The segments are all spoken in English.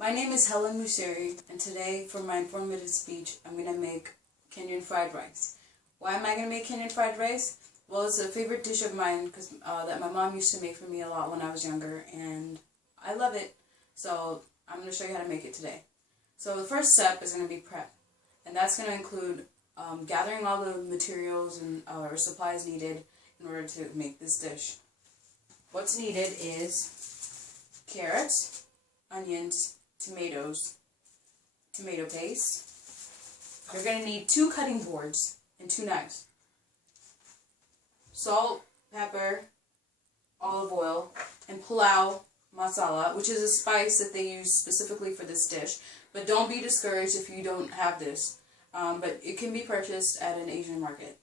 My name is Helen Museri, and today for my informative speech, I'm going to make Kenyan fried rice. Why am I going to make Kenyan fried rice? Well, it's a favorite dish of mine that my mom used to make for me a lot when I was younger, and I love it. So I'm going to show you how to make it today. So the first step is going to be prep, and that's going to include gathering all the materials and or supplies needed in order to make this dish. What's needed is carrots, onions, tomatoes, tomato paste. You're going to need 2 cutting boards and 2 knives. Salt, pepper, olive oil, and pilau masala, which is a spice that they use specifically for this dish. But don't be discouraged if you don't have this. But it can be purchased at an Asian market.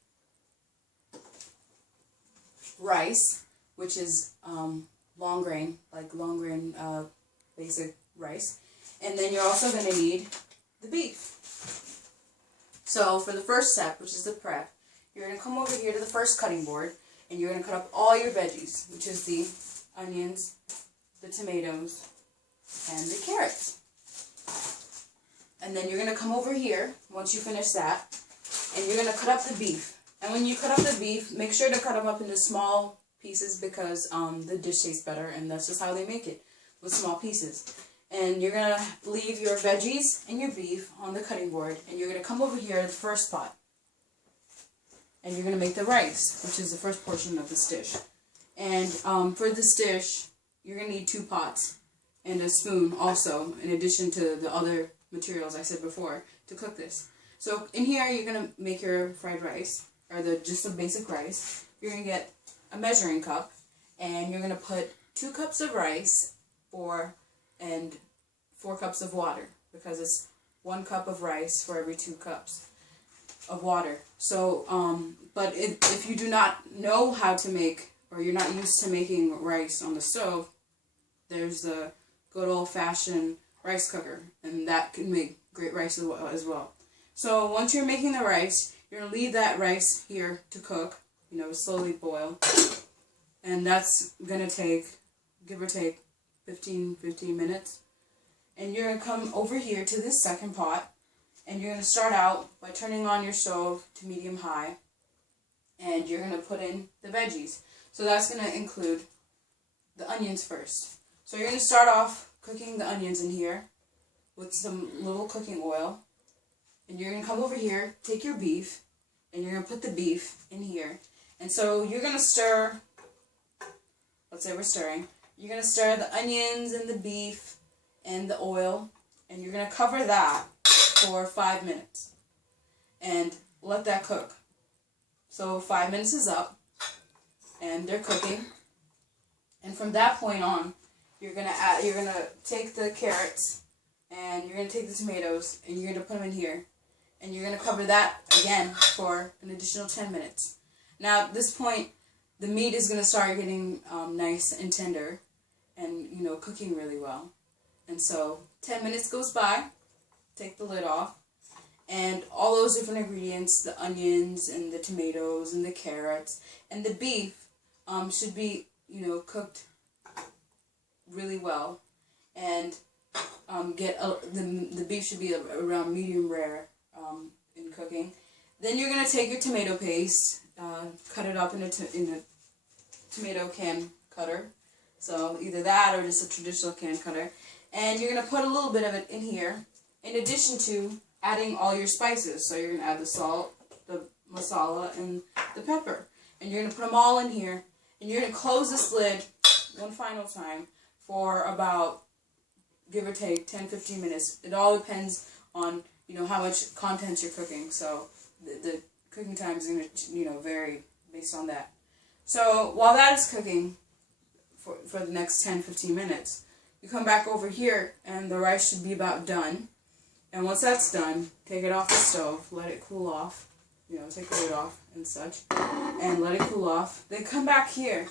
Rice, which is long grain basic rice. And then you're also going to need the beef. So for the first step, which is the prep, you're going to come over here to the first cutting board and you're going to cut up all your veggies, which is the onions, the tomatoes, and the carrots. And then you're going to come over here, once you finish that, and you're going to cut up the beef. And when you cut up the beef, make sure to cut them up into small pieces because the dish tastes better, and that's just how they make it, with small pieces. And you're going to leave your veggies and your beef on the cutting board, and you're going to come over here to the first pot. And you're going to make the rice, which is the first portion of this dish. And for this dish, you're going to need 2 pots and a spoon also, in addition to the other materials I said before, to cook this. So in here, you're going to make your fried rice, or just the basic rice. You're going to get a measuring cup, and you're going to put 2 cups of rice and 4 cups of water, because it's 1 cup of rice for every 2 cups of water. So, but if you do not know how to make, or you're not used to making rice on the stove, there's the good old-fashioned rice cooker, and that can make great rice as well. So once you're making the rice, you're going to leave that rice here to cook, slowly boil, and that's going to take, give or take, 15 minutes. And you're going to come over here to this second pot, and you're going to start out by turning on your stove to medium-high, and you're going to put in the veggies. So that's going to include the onions first. So you're going to start off cooking the onions in here with some little cooking oil, and you're going to come over here, take your beef, and you're going to put the beef in here. And so you're going to stir, let's say we're stirring, you're going to stir the onions and the beef and the oil, and you're going to cover that for 5 minutes and let that cook. So 5 minutes is up, and they're cooking. And from that point on, you're going to take the carrots, and you're going to take the tomatoes, and you're going to put them in here. And you're going to cover that again for an additional 10 minutes. Now, at this point, the meat is going to start getting nice and tender and, cooking really well. And so 10 minutes goes by, take the lid off, and all those different ingredients, the onions and the tomatoes and the carrots and the beef should be, cooked really well. And the beef should be around medium rare in cooking. Then you're going to take your tomato paste, cut it up in a tomato can cutter. So either that or just a traditional can cutter. And you're going to put a little bit of it in here, in addition to adding all your spices. So you're going to add the salt, the masala, and the pepper. And you're going to put them all in here. And you're going to close this lid one final time for about, give or take, 10-15 minutes. It all depends on, how much content you're cooking. So the cooking time is going to, vary based on that. So while that is cooking for the next 10-15 minutes, you come back over here and the rice should be about done. And once that's done, take it off the stove, let it cool off, take the lid off and such, and let it cool off. Then come back here,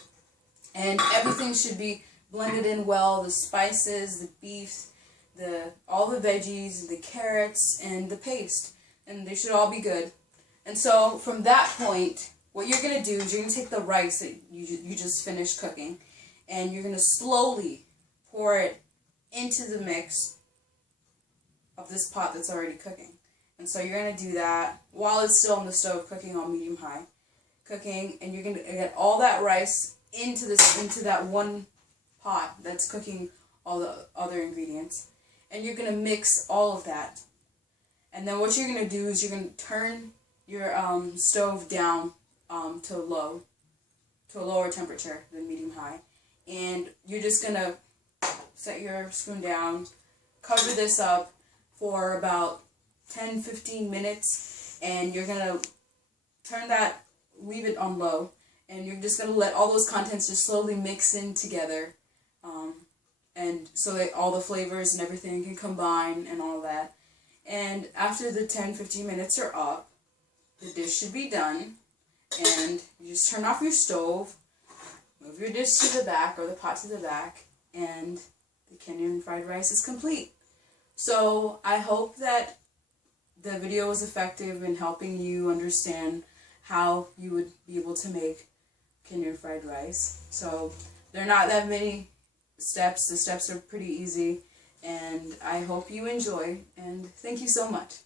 and everything should be blended in well, the spices, the beef, all the veggies, the carrots, and the paste. And they should all be good. And so from that point, what you're going to do is you're going to take the rice that you just finished cooking, and you're going to slowly pour it into the mix of this pot that's already cooking. And so you're going to do that while it's still on the stove cooking on medium-high. Cooking, and you're going to get all that rice into that one pot that's cooking all the other ingredients. And you're going to mix all of that. And then what you're going to do is you're going to turn your stove down to a lower temperature than medium-high. And you're just going to set your spoon down, cover this up for about 10-15 minutes, and you're going to leave it on low, and you're just going to let all those contents just slowly mix in together, and so that all the flavors and everything can combine and all that. And after the 10-15 minutes are up, the dish should be done, and you just turn off your stove, move your dish to the back, or the pot to the back, and the Kenyan fried rice is complete. So I hope that the video was effective in helping you understand how you would be able to make Kenyan fried rice. So there are not that many steps. The steps are pretty easy, and I hope you enjoy, and thank you so much.